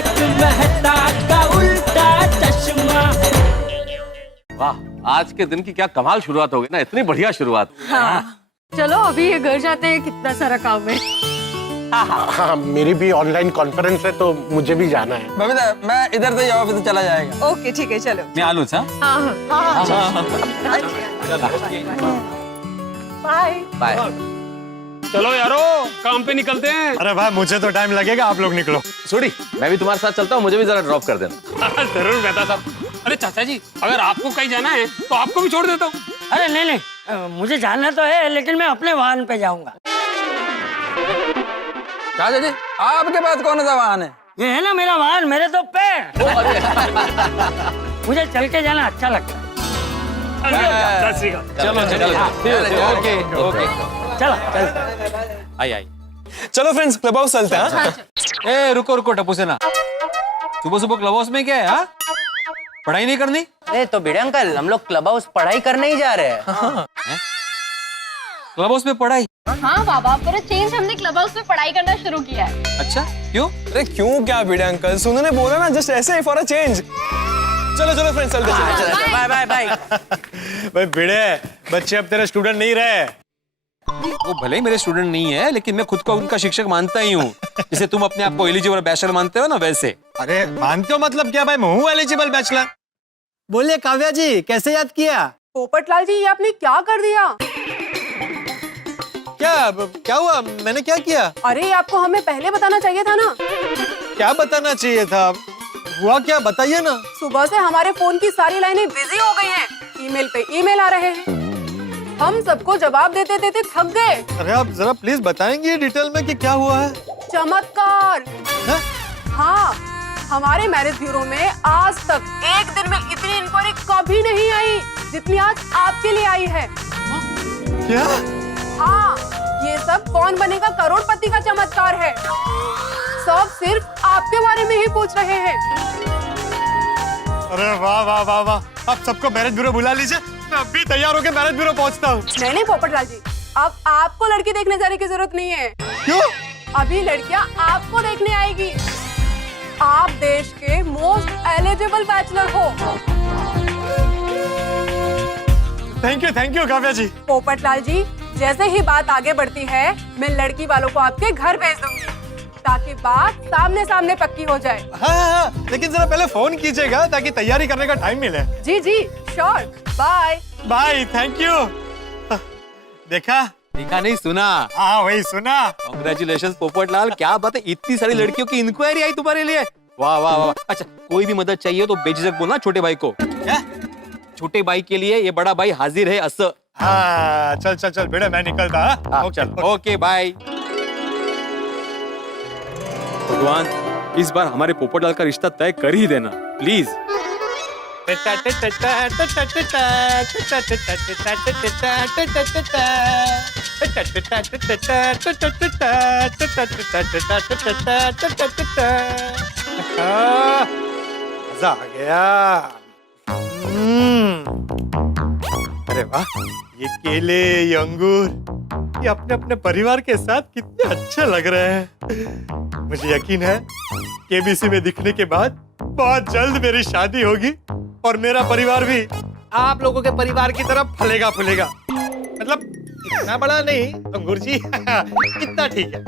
तारक मेहता का उल्टा चश्मा। वाह, आज के दिन की क्या कमाल शुरुआत हो गई ना, इतनी बढ़िया शुरुआत। हाँ। चलो अभी ये घर जाते हैं, कितना सारा काम है। हाँ, मेरी भी ऑनलाइन कॉन्फ्रेंस है तो मुझे भी जाना है। बबीता, मैं इधर से ऑफिस से चला जाएगा। ओके ठीक है चलो। मैं आलू सा। Bye bye. चलो यारो, काम पे निकलते हैं। अरे भाई मुझे तो टाइम लगेगा, आप लोग निकलो। छोड़ी, मैं भी तुम्हारे साथ चलता हूँ, मुझे भी जरा ड्रॉप कर देना। जरूर बेटा साहब। अरे चाचा जी, अगर आपको कहीं जाना है तो आपको भी छोड़ देता हूँ। अरे नहीं, मुझे जाना तो है लेकिन मैं अपने वाहन पे जाऊंगा। चाचा जी, आपके पास कौन सा वाहन है? ये है ना मेरा वाहन, मेरे तो पैर। मुझे चल के जाना अच्छा लगता है। चलो ओके ओके। चलो आई। चलो फ्रेंड्स, क्लब हाउस चलते हैं। ए रुको टप्पू सेना, सुबह सुबह क्लब हाउस में क्या है? हाँ, पढ़ाई नहीं करनी? अरे तो भिड़े अंकल, हम लोग क्लब हाउस पढ़ाई करने ही जा रहे हैं। क्लब हाउस में पढ़ाई? हाँ बाबा, पर चेंज हमने क्लब हाउस में पढ़ाई करना शुरू किया है। अच्छा, क्यों? अरे क्यों क्या भिड़े अंकल, सुनो ने बोला ना, जस्ट ऐसे ही फॉर अ चेंज। चलो फ्रेंड्स चलते हैं। बाय। भाई भिड़े, बच्चे अब तेरे स्टूडेंट नहीं रहे। वो भले ही मेरे स्टूडेंट नहीं है, लेकिन मैं खुद को उनका शिक्षक मानता ही हूँ। जैसे तुम अपने आप को एलिजिबल बैचलर मानते हो ना, वैसे। अरे मानते हो मतलब क्या भाई, मैं हूँ एलिजिबल बैचलर। बोलिए काव्या जी, कैसे याद किया? पोपटलाल जी, ये आपने क्या कर दिया? क्या हुआ, मैंने क्या किया? अरे ये आपको हमें पहले बताना चाहिए था ना। क्या बताना चाहिए था? हुआ क्या, बताइए ना। सुबह से हमारे फोन की सारी लाइनें बिजी हो गई हैं। ईमेल पे ईमेल आ रहे हैं, हम सबको जवाब देते देते थक गए। अरे आप जरा प्लीज बताएंगे डिटेल में कि क्या हुआ है? चमत्कार। हाँ, हमारे मैरिज ब्यूरो में आज तक एक दिन में इतनी इंक्वायरी कभी नहीं आई जितनी आज आपके लिए आई है। क्या? हाँ, ये सब कौन बनेगा करोड़पति का चमत्कार है। सब सिर्फ आपके बारे में ही पूछ रहे हैं। अरे वाह वाह वाह वाह, आप सबको मैरिज ब्यूरो बुला लीजिए, मैं अभी तैयार होकर मैरिज ब्यूरो पहुंचता हूँ। नहीं पोपटलाल जी, अब आपको लड़की देखने जाने की जरूरत नहीं है। क्यों? अभी लड़कियाँ आपको देखने आएगी। आप देश के मोस्ट एलिजिबल बैचलर हो। थैंक यू काव्या जी। पोपटलाल जी, जैसे ही बात आगे बढ़ती है, मैं लड़की वालों को आपके घर भेज दूंगी ताकि बात सामने सामने पक्की हो जाए। हाँ, लेकिन जरा पहले फोन कीजिएगा ताकि तैयारी करने का टाइम मिले। जी श्योर। बाय। Thank you. देखा नहीं, सुना। हाँ वही सुना। कांग्रेचुलेशंस पोपटलाल, क्या बात है, इतनी सारी लड़कियों की इंक्वायरी आई तुम्हारे लिए। वाह वाह वाह। अच्छा, कोई भी मदद चाहिए तो बेझिझक बोलना छोटे भाई को। क्या? छोटे भाई के लिए ये बड़ा भाई हाजिर है। हाँ, चल बेटा, मैं निकलता। चल, ओके बाय। भगवान, इस बार हमारे पोपटलाल का रिश्ता तय कर ही देना प्लीज। मजा आ गया। अरे वाह, ये केले, ये अंगूर, ये अपने अपने परिवार के साथ कितने अच्छे लग रहे हैं। मुझे यकीन है केबीसी में दिखने के बाद बहुत जल्द मेरी शादी होगी और मेरा परिवार भी आप लोगों के परिवार की तरफ फलेगा फूलेगा। मतलब इतना बड़ा नहीं अंगूर जी, इतना ठीक है।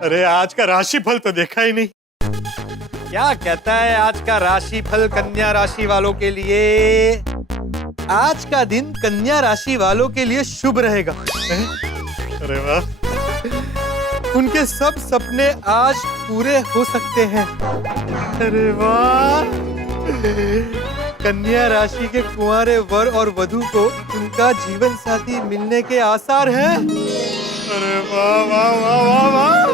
अरे आज का राशिफल तो देखा ही नहीं। क्या कहता है आज का राशिफल कन्या राशि वालों के लिए? आज का दिन कन्या राशि वालों के लिए शुभ रहेगा। अरे वाह, उनके सब सपने आज पूरे हो सकते हैं। अरे वाह, कन्या राशि के कुंवारे वर और वधू को उनका जीवन साथी मिलने के आसार हैं। अरे वाह वाह वाह वाह वाह,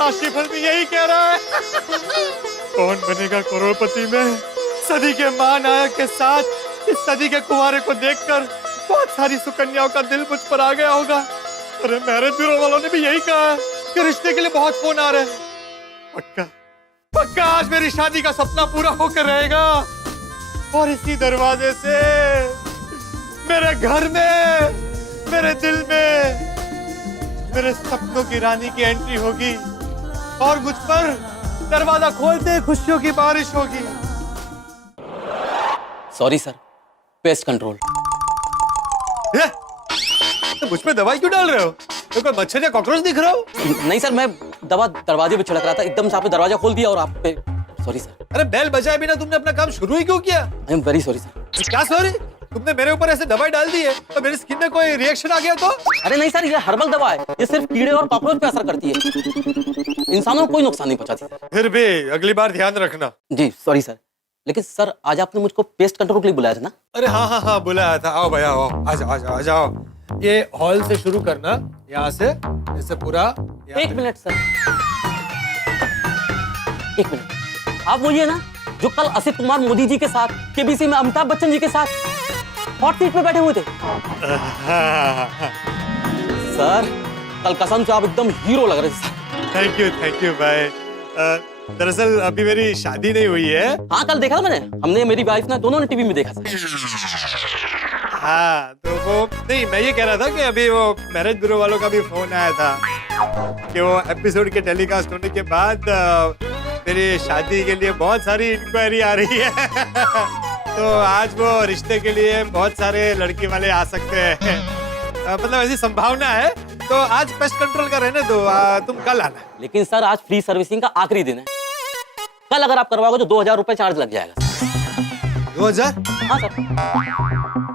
राशिफल भी यही कह रहा है। कौन बनेगा करोड़पति में? सदी के महानायक के साथ इस सदी के कुंवारे को देखकर बहुत सारी सुकन्याओं का दिल मुझ पर आ गया होगा। अरे मैरिज ब्यूरो वालों ने भी यही कहा है कि रिश्ते के लिए बहुत फोन आ रहे हैं। पक्का पक्का आज मेरी शादी का सपना पूरा होकर रहेगा और इसी दरवाजे से मेरे घर में, मेरे दिल में, मेरे सपनों की रानी की एंट्री होगी और मुझ पर दरवाजा खोलते ही खुशियों की बारिश होगी। Sorry sir, pest control. ये, तो मुझ पे दवाई क्यों डाल रहे हो? तो कोई मच्छर या कॉकरोच दिख रहा हो? नहीं सर, मैं दवा दरवाजे पे छिड़क रहा था, एकदम से आपने दरवाजा खोल दिया और आप पे सॉरी सर। अरे बेल बजाए बिना तुमने अपना काम शुरू ही क्यों किया? I am very sorry sir. क्या सॉरी? तुमने मेरे ऊपर ऐसे दवाई डाल दी है तो मेरी स्किन में कोई रिएक्शन आ गया तो? अरे नहीं सर, ये हर्बल दवा है, ये सिर्फ कीड़े और कॉकरोच पे असर करती है, इंसानों को कोई नुकसान नहीं पहुंचाती। फिर भी अगली बार ध्यान रखना। जी सॉरी सर। लेकिन सर आज आपने मुझको पेस्ट कंट्रोल के लिए बुलाया था ना? अरे हाँ बुलाया था। आओ भैया आओ, आ जाओ। ये हॉल से शुरू करना, यहाँ से जैसे पूरा। एक मिनट सर, एक मिनट। आप वो ये ना जो कल असित कुमार मोदी जी के साथ केबीसी में अमिताभ बच्चन जी के साथ हॉट सीट पे बैठे हुए थे? सर कल कसम से आप एकदम हीरो लग रहे थे सर। थैंक यू भाई। दरअसल अभी मेरी शादी नहीं हुई है। हाँ कल देखा था मैंने, हमने मेरी वाइफ ने दोनों ने टीवी में देखा सर। हाँ तो वो नहीं, मैं ये कह रहा था कि अभी वो मैरिज ब्यूरो वालों का भी फोन आया था कि वो एपिसोड के टेलीकास्ट होने के बाद मेरी शादी के लिए बहुत सारी इंक्वायरी आ रही है। तो आज वो रिश्ते के लिए बहुत सारे लड़की वाले आ सकते हैं, मतलब ऐसी संभावना है। तो आज पेस्ट कंट्रोल का रहने दो, तुम कल आना। लेकिन सर आज फ्री सर्विसिंग का आखिरी दिन है, कल अगर आप करवाओगे तो 2000 रुपए चार्ज लग जाएगा। 2000? हाँ सर।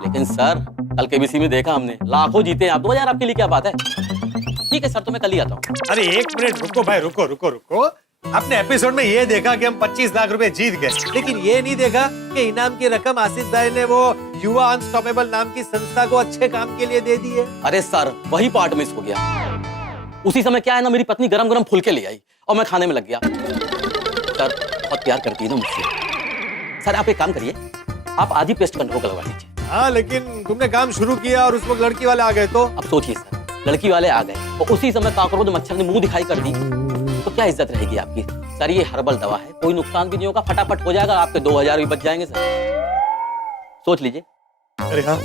लेकिन सर कल केबीसी में देखा हमने, लाखों जीते हैं आप, 2000 आपके लिए क्या बात है? ठीक है सर, तो मैं कल ही आता हूँ। अरे एक मिनट रुको भाई, रुको। आपने एपिसोड में ये देखा कि हम 25 लाख रुपए जीत गए, लेकिन ये नहीं देखा कि इनाम की रकम आसिफ भाई ने वो युवा अनस्टॉपेबल नाम की संस्था को अच्छे काम के लिए दे दी है। अरे सर वही पार्ट मिस हो गया। उसी समय क्या है ना, मेरी पत्नी गरम गरम फुलके ले आई और मैं खाने में लग गया। सर बहुत प्यार करती है ना मुझसे। सर आप एक काम करिए, आप आज ही पेस्ट कंट्रोल करवा लीजिए। हाँ लेकिन तुमने काम शुरू किया और उस वक्त लड़की वाले आ गए तो? अब सोचिए सर, लड़की वाले आ गए और उसी समय कॉकरोच मच्छर ने मुंह दिखाई कर दी, तो क्या इज्जत रहेगी आपकी? सर ये हर्बल दवा है, कोई नुकसान भी नहीं होगा, फटाफट हो जाएगा, आपके 2000 भी बच जाएंगे सर, सोच लीजिए। अरे हाँ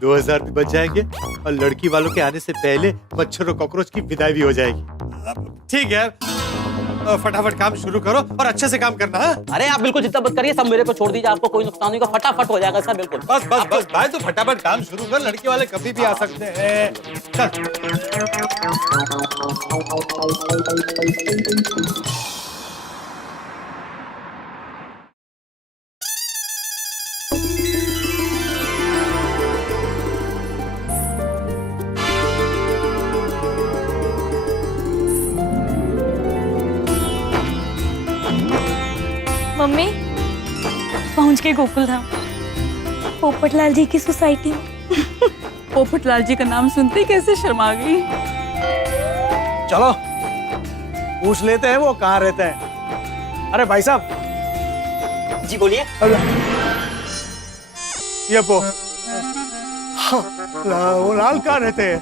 2000 भी बच जाएंगे और लड़की वालों के आने से पहले मच्छर और कॉकरोच की विदाई भी हो जाएगी। ठीक है, फटाफट काम शुरू करो और अच्छे से काम करना। हाँ? अरे आप बिल्कुल चिंता मत करिए, सब मेरे पे छोड़ दीजिए, आपको कोई नुकसान नहीं होगा, फटाफट हो जाएगा सर। बिल्कुल बस भाई, तो फटाफट काम शुरू कर, लड़के वाले कभी भी आ सकते हैं। चल। मम्मी पहुंच के गोकुल धाम, पोपटलाल जी की सोसाइटी में। पोपटलाल जी का नाम सुनते ही कैसे शर्मा गई। चलो पूछ लेते हैं वो कहाँ रहते हैं। अरे भाई साहब। जी बोलिए। ये वो लाल कहाँ रहते हैं?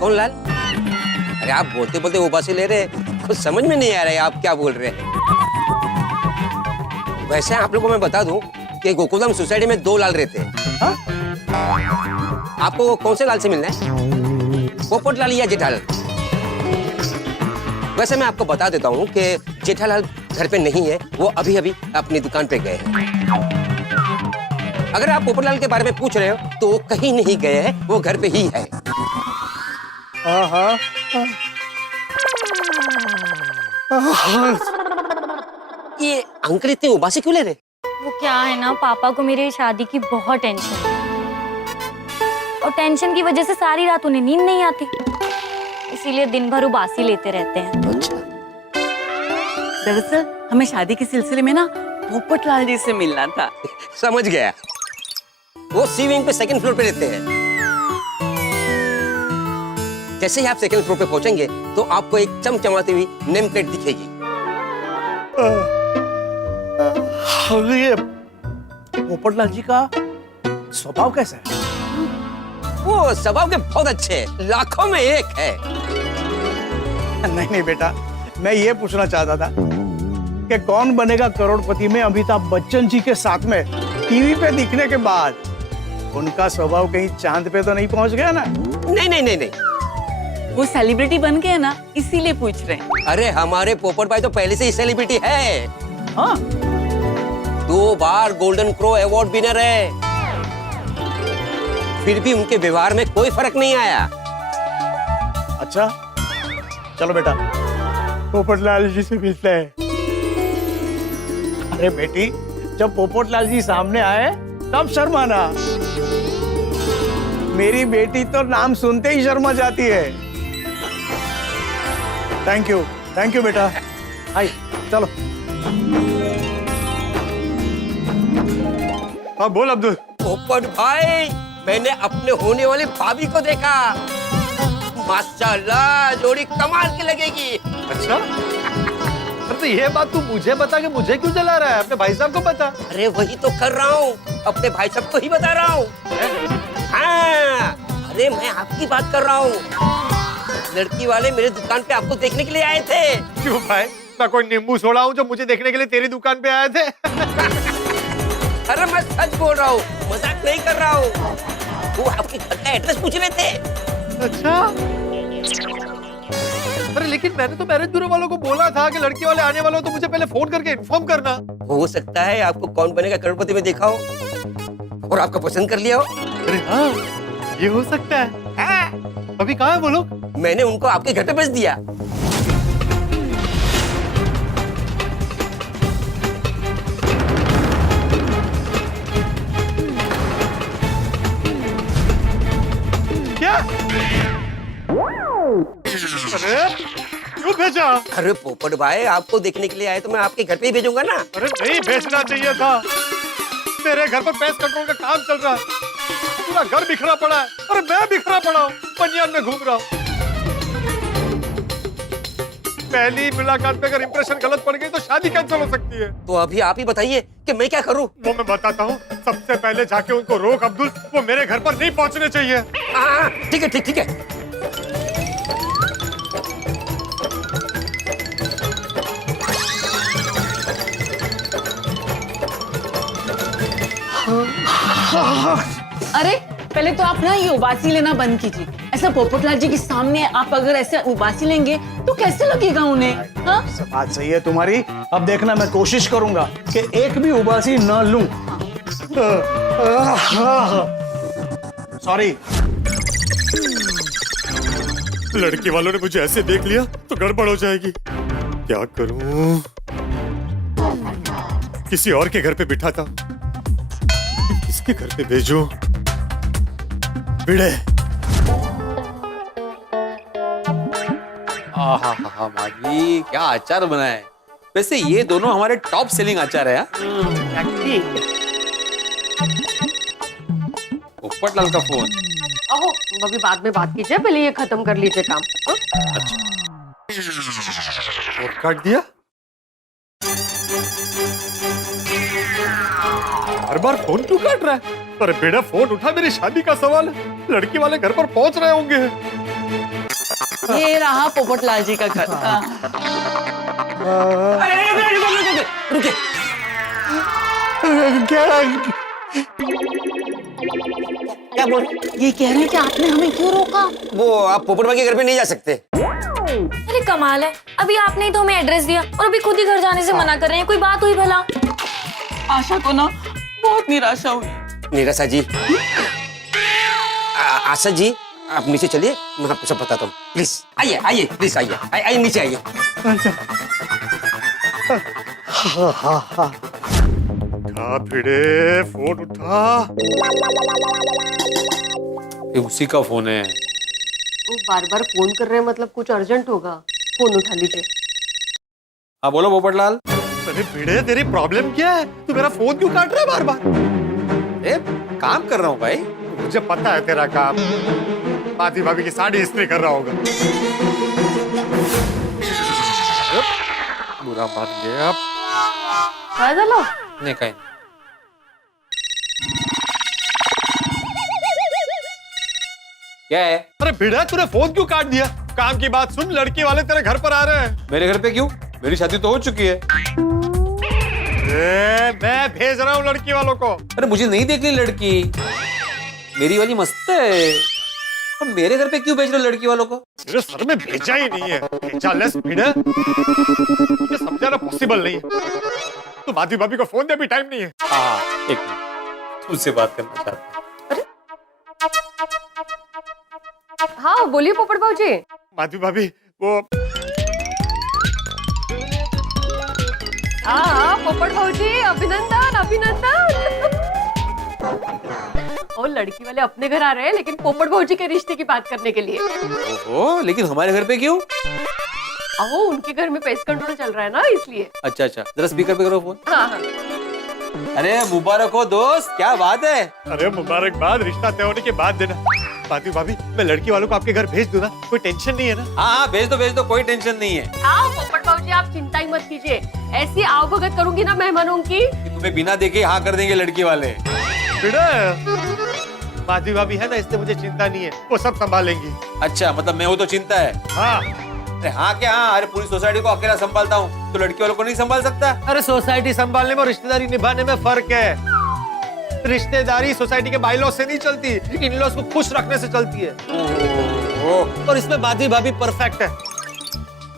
कौन लाल? अरे आप बोलते बोलते उबासी ले रहे, कुछ समझ में नहीं आ रहा है आप क्या बोल रहे हैं। वैसे आप लोगों को मैं बता दूं कि गोकुलधाम सोसाइटी में 2 लाल रहते हैं। हाँ? आपको कौन से लाल से मिलना है, पोपटलाल या जेठालाल? वैसे मैं आपको बता देता हूं कि जेठालाल घर पे नहीं है, वो अभी अभी अपनी दुकान पे गए हैं। अगर आप पोपटलाल के बारे में पूछ रहे हो तो वो कहीं नहीं गए हैं, वो घर पे ही है। ये अंकल इतने उबासी क्यों ले रहे? वो क्या है ना, पापा को मेरी शादी की बहुत टेंशन है और टेंशन की वजह से सारी रात उन्हें नींद नहीं आती, इसीलिए दिन भर उबासी लेते रहते हैं। अच्छा। दरअसल हमें शादी के सिलसिले में ना पोपटलाल जी से मिलना था। समझ गया, वो सी विंग पे 2nd फ्लोर पे रहते हैं। जैसे ही आप 2nd फ्लोर पे पहुंचेंगे तो आपको एक चमचमाती हुई नेम प्लेट दिखेगी। ये पोपटलाल जी का स्वभाव कैसा है? वो स्वभाव के बहुत अच्छे हैं, लाखों में एक है। नहीं बेटा, मैं ये पूछना चाहता था कि कौन बनेगा करोड़पति में अमिताभ बच्चन जी के साथ में टीवी पे दिखने के बाद उनका स्वभाव कहीं चांद पे तो नहीं पहुंच गया ना? नहीं, वो सेलिब्रिटी बन गए ना, इसीलिए पूछ रहे हैं। अरे हमारे पोपट भाई तो पहले से ही सेलिब्रिटी है। हाँ 2 बार गोल्डन क्रो अवार्ड विनर है, फिर भी उनके व्यवहार में कोई फर्क नहीं आया। अच्छा चलो बेटा पोपटलाल जी से मिलते हैं। अरे बेटी जब पोपटलाल जी सामने आए तब शर्माना। मेरी बेटी तो नाम सुनते ही शर्मा जाती है। थैंक यू बेटा। आई चलो। हाँ बोल अब्दुल। पोपट भाई मैंने अपने होने वाली भाभी को देखा, माशाल्लाह जोड़ी कमाल की लगेगी। अच्छा अरे तो ये बात तू मुझे बता के मुझे क्यों जला रहा है? अपने भाई साहब को बता। अरे वही तो कर रहा हूँ, अपने भाई साहब को ही बता रहा हूँ। हाँ अरे मैं आपकी बात कर रहा हूँ। लड़की वाले मेरे दुकान पे आपको देखने के लिए आए थे। क्यों भाई, मैं कोई नींबू सोडा हूँ जो मुझे देखने के लिए तेरी दुकान पे आए थे? अरे मैं सच बोल रहा हूँ, मजाक नहीं कर रहा हूँ। वो आपके घर का एड्रेस पूछ रहे थे। अच्छा अरे लेकिन मैंने तो मैरिज ब्यूरो वालों को बोला था कि लड़की वाले आने वाले हो तो मुझे पहले फोन करके इन्फॉर्म करना। हो सकता है आपको कौन बनेगा करोड़पति में देखा हो और आपका पसंद कर लिया हो। अरे हाँ ये हो सकता है। अभी कहाँ है वो लोग? मैंने उनको आपके घर पे भेज दिया। क्या? अरे क्यों भेजा? अरे पोपट भाई आपको देखने के लिए आए तो मैं आपके घर पे ही भेजूंगा ना। अरे नहीं भेजना चाहिए था। मेरे घर पर पेस्ट कंट्रोल का काम चल रहा है, पूरा घर बिखरा पड़ा है। अरे मैं बिखरा पड़ा हूँ, बनियान में घूम रहा हूँ। पहली मुलाकात में अगर इंप्रेशन गलत पड़ गई तो शादी कैंसिल हो सकती है। तो अभी आप ही बताइए कि मैं क्या करूं? वो मैं बताता हूँ। सबसे पहले जाके उनको रोक अब्दुल, वो मेरे घर पर नहीं पहुँचने चाहिए। हाँ ठीक है ठीक है। अरे पहले तो आप ना ये उबासी लेना बंद कीजिए। ऐसा पोपटलाल जी के सामने आप अगर ऐसे उबासी लेंगे तो कैसे लगेगा उन्हें? हाँ? बात सही है तुम्हारी। अब देखना मैं कोशिश करूंगा कि एक भी उबासी न लूं। सॉरी। लड़के वालों ने मुझे ऐसे देख लिया तो गड़बड़ हो जाएगी। क्या करूं? किसी और के घर पे बिठा था, किसके घर पे भेजूं? भिड़े। आहा माजी क्या अचार बना है। वैसे ये दोनों हमारे टॉप सेलिंग अचार है। पोपटलाल का फोन। ओहो अभी बाद में बात कीजिए, पहले ये खत्म कर लीजिए काम। और काट दिया। हर बार फोन क्यों काट रहा है? अरे बेटा फोन उठा, मेरी शादी का सवाल है। लड़की वाले घर पर पहुंच रहे होंगे। ये रहा पोपटलाल जी का घर। रुके। क्या बोल? ये कह रहे हैं कि आपने हमें क्यों रोका? वो आप पोपट भाई के घर पे नहीं जा सकते। अरे कमाल है, अभी आपने ही तो हमें एड्रेस दिया और अभी खुद ही घर जाने से मना कर रहे हैं। कोई बात हुई भला? आशा को ना बहुत निराशा हुई। निराशा जी, आशा जी आप नीचे चलिए, मैं आपको सब बताता हूँ। प्लीज आइए आइए, प्लीज आइए आइए नीचे आइए। उठा भिड़े, फोन उठा। ये उसी का फोन है। वो बार बार फोन कर रहे हैं, मतलब कुछ अर्जेंट होगा। फोन उठा लीजिए। हाँ बोलो पोपटलाल। अरे भिड़े तेरी प्रॉब्लम क्या है? तू मेरा फोन क्यों काट रहा है बार बार? ए, काम कर रहा हूँ भाई। मुझे पता है तेरा काम। माधी भाभी की साड़ी इस्त्री कर रहा होगा। बुरा मान गया। काय झालं? नहीं कहीं। क्या है? अरे भिड़ा तूने फोन क्यों काट दिया? काम की बात सुन, लड़की वाले तेरे घर पर आ रहे हैं। मेरे घर पे क्यों? मेरी शादी तो हो चुकी है। मैं भेज रहा हूँ लड़की वालों को। अरे मुझे नहीं देखनी लड़की, मेरी वाली मस्त है। तुम मेरे घर पे क्यों भेज रहे हो लड़की वालों को? मेरे सर में भेजा ही नहीं है, भेजा लेस भिड़ा, ये समझाना पॉसिबल नहीं है। तो माधवी भाभी को फोन दे, अभी टाइम नहीं है। एक मिनट, तुझसे बात करना चाहता हूँ। हाँ बोलिए पोपट भाजी। माधवी भाभी वो हाँ पोपट भाजी, अभिनंदन अभिनंदन। और लड़की वाले अपने घर आ रहे हैं, लेकिन पोपट भाजी के रिश्ते की बात करने के लिए। ओहो, लेकिन हमारे घर पे क्यों? अहो उनके घर में पेस्ट कंट्रोल चल रहा है ना, इसलिए। अच्छा अच्छा, जरा स्पीकर पे करो फोन। हाँ हाँ। अरे मुबारक हो दोस्त, क्या बात है? अरे मुबारकबाद, रिश्ता तय होने के बाद देना। माधवी भाभी मैं लड़की वालों को आपके घर भेज दूं ना, कोई टेंशन नहीं है ना? हाँ हाँ भेज दो, कोई टेंशन नहीं है। हाँ पोपट भाजी आप चिंता ही मत कीजिए, ऐसी आवभगत करूंगी ना मेहमानों की। तुम्हें बिना देखे हाँ कर देंगे लड़की वाले। माधवी भाभी है ना, इससे मुझे चिंता नहीं है, वो सब संभालेंगी। अच्छा, मतलब मैं हूँ तो चिंता है? हाँ। अरे हाँ क्या हाँ? अरे पूरी सोसाइटी को अकेला संभालता हूँ, तो लड़की वालों को नहीं संभाल सकता? अरे सोसाइटी संभालने में और रिश्तेदारी निभाने में फर्क है। रिश्तेदारी सोसाइटी के बाई लॉ से नहीं चलती, इन लॉज को खुश रखने से चलती है। और इसमें माधवी भाभी परफेक्ट है।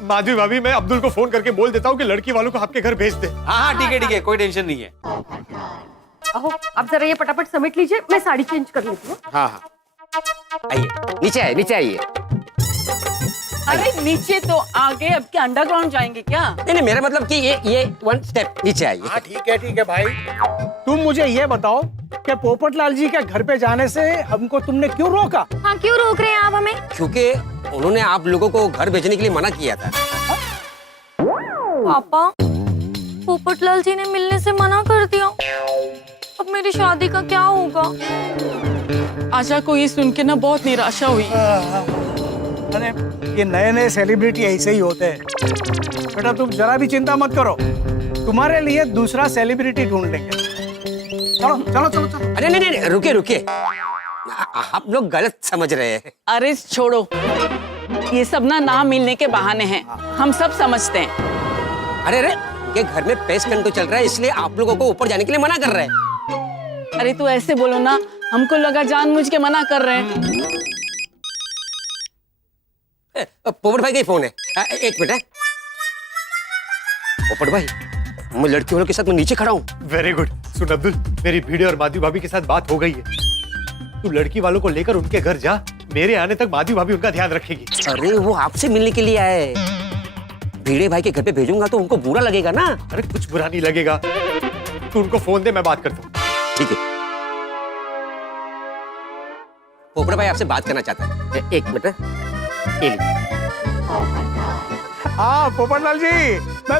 माधवी भाभी मैं अब्दुल को फोन करके बोल देता हूँ कि लड़की वालों को आपके घर भेज दे। हाँ हाँ ठीक है, कोई टेंशन नहीं है। अहो आप जरा ये फटाफट समेट लीजिए, मैं साड़ी चेंज कर लेती हूँ। हाँ हाँ आइए, नीचे आइए, नीचे आइए। अरे नीचे तो आगे, अब क्या अंडरग्राउंड जाएंगे क्या? नहीं मेरा मतलब कि ये वन स्टेप नीचे आइए। हाँ ठीक है भाई। तुम मुझे ये बताओ कि पोपटलाल जी के घर पे जाने से हमको तुमने क्यों रोका? हाँ क्यों रोक रहे हैं आप हमें? क्योंकि उन्होंने आप लोगों को घर भेजने के लिए मना किया था। पापा, पोपटलाल जी ने मिलने से मना कर दिया, अब मेरी शादी का क्या होगा? आशा को ये सुन के ना बहुत निराशा हुई। अरे ये नए नए सेलिब्रिटी ऐसे ही होते हैं। बेटा तुम जरा भी चिंता मत करो, तुम्हारे लिए दूसरा सेलिब्रिटी ढूंढ लेंगे। चलो चलो चलो चलो। अरे नहीं रुके, आप लोग गलत समझ रहे हैं। अरे छोड़ो, ये सब ना मिलने के बहाने हैं, हम सब समझते हैं। अरे ये घर में पेस्ट कंट्रोल चल रहा है, इसलिए आप लोगों को ऊपर जाने के लिए मना कर रहे हैं। अरे तू ऐसे बोलो ना, हमको लगा जानबूझ के मना कर रहे हैं। पोपट भाई का फोन है, एक मिनट। पोपट भाई मैं लड़की वालों के साथ मैं नीचे खड़ा हूँ। Very good. सुन अब्दुल, मेरी भिड़े और माधवी भाभी के साथ बात हो गई है। तू लड़की वालों को लेकर उनके घर जा, मेरे आने तक माधवी भाभी उनका ध्यान रखेगी। अरे वो आपसे मिलने के लिए आए। भिड़े भाई के घर पे भेजूंगा तो उनको बुरा लगेगा ना। अरे कुछ बुरा नहीं लगेगा, तू उनको फोन दे, मैं बात करता हूँ। ठीक है। पोपट भाई आपसे बात करना चाहता है, एक मिनट। हाँ पोपटलाल जी, मैं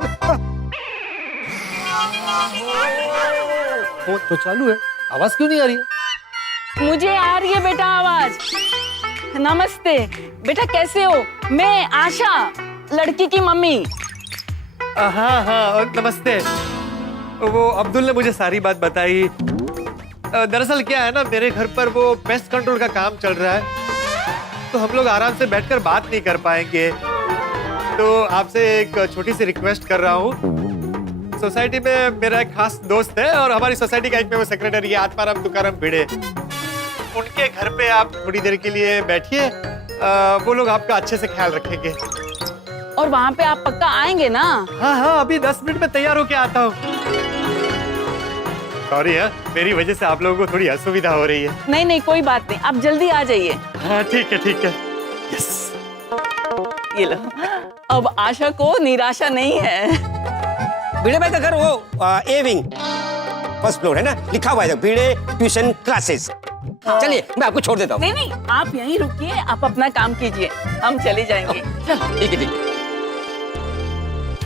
फोन तो चालू है, आवाज क्यों नहीं आ रही है? मुझे आ रही है बेटा आवाज। नमस्ते बेटा, कैसे हो? मैं आशा, लड़की की मम्मी। हाँ नमस्ते। वो अब्दुल ने मुझे सारी बात बताई। दरअसल क्या है ना, मेरे घर पर वो पेस्ट कंट्रोल का काम चल रहा है, तो हम लोग आराम से बैठकर बात नहीं कर पाएंगे। तो आपसे एक छोटी सी रिक्वेस्ट कर रहा हूँ। सोसाइटी में मेरा एक खास दोस्त है और हमारी सोसाइटी का एक में वो सेक्रेटरी है, आत्माराम तुकाराम भिड़े। उनके घर पे आप थोड़ी देर के लिए बैठिए, वो लोग आपका अच्छे से ख्याल रखेंगे। और वहाँ पे आप पक्का आएंगे ना? हाँ अभी 10 मिनट में तैयार होके आता हूँ। सॉरी है, मेरी वजह से आप लोगों को थोड़ी असुविधा हो रही है। नहीं कोई बात नहीं, आप जल्दी आ जाइए। हाँ ठीक है। यस। ये लो, अब आशा को निराशा नहीं है। भिड़े भाई का घर वो ए विंग फर्स्ट फ्लोर है ना, लिखा हुआ है भिड़े ट्यूशन क्लासेस। चलिए मैं आपको छोड़ देता हूँ। नहीं आप यहीं रुकिए, आप अपना काम कीजिए, हम चले जाएंगे। ठीक है।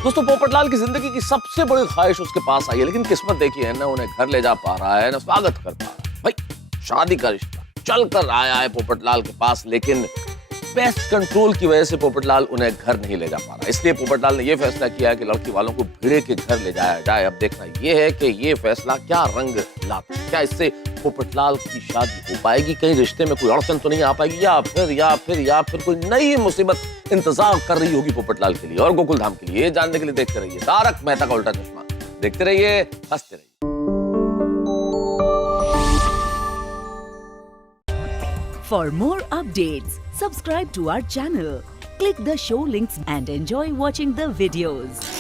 दोस्तों पोपटलाल की जिंदगी की सबसे बड़ी ख्वाहिश उसके पास आई है, लेकिन किस्मत देखिए है ना, उन्हें घर ले जा पा रहा है ना स्वागत कर पा रहा है। भाई शादी का रिश्ता चल कर आया है पोपटलाल के पास, लेकिन पेस्ट कंट्रोल की वजह से पोपटलाल उन्हें घर नहीं ले जा पा रहा। इसलिए पोपटलाल ने यह फैसला किया कि लड़की वालों को भिड़े के घर ले जाया जाए। अब देखना यह है कि ये फैसला क्या रंग लाता है, क्या इससे पोपटलाल की शादी हो पाएगी, कहीं रिश्ते में कोई अड़चन तो नहीं आ पाएगी, या फिर कोई नई मुसीबत इंतजार कर रही होगी पोपटलाल के लिए और गोकुलधाम के लिए। ये जानने के लिए देखते रहिए तारक मेहता का उल्टा चश्मा, देखते रहिए, हंसते रहिए। For more updates, subscribe to our channel, click the show links and enjoy watching the videos.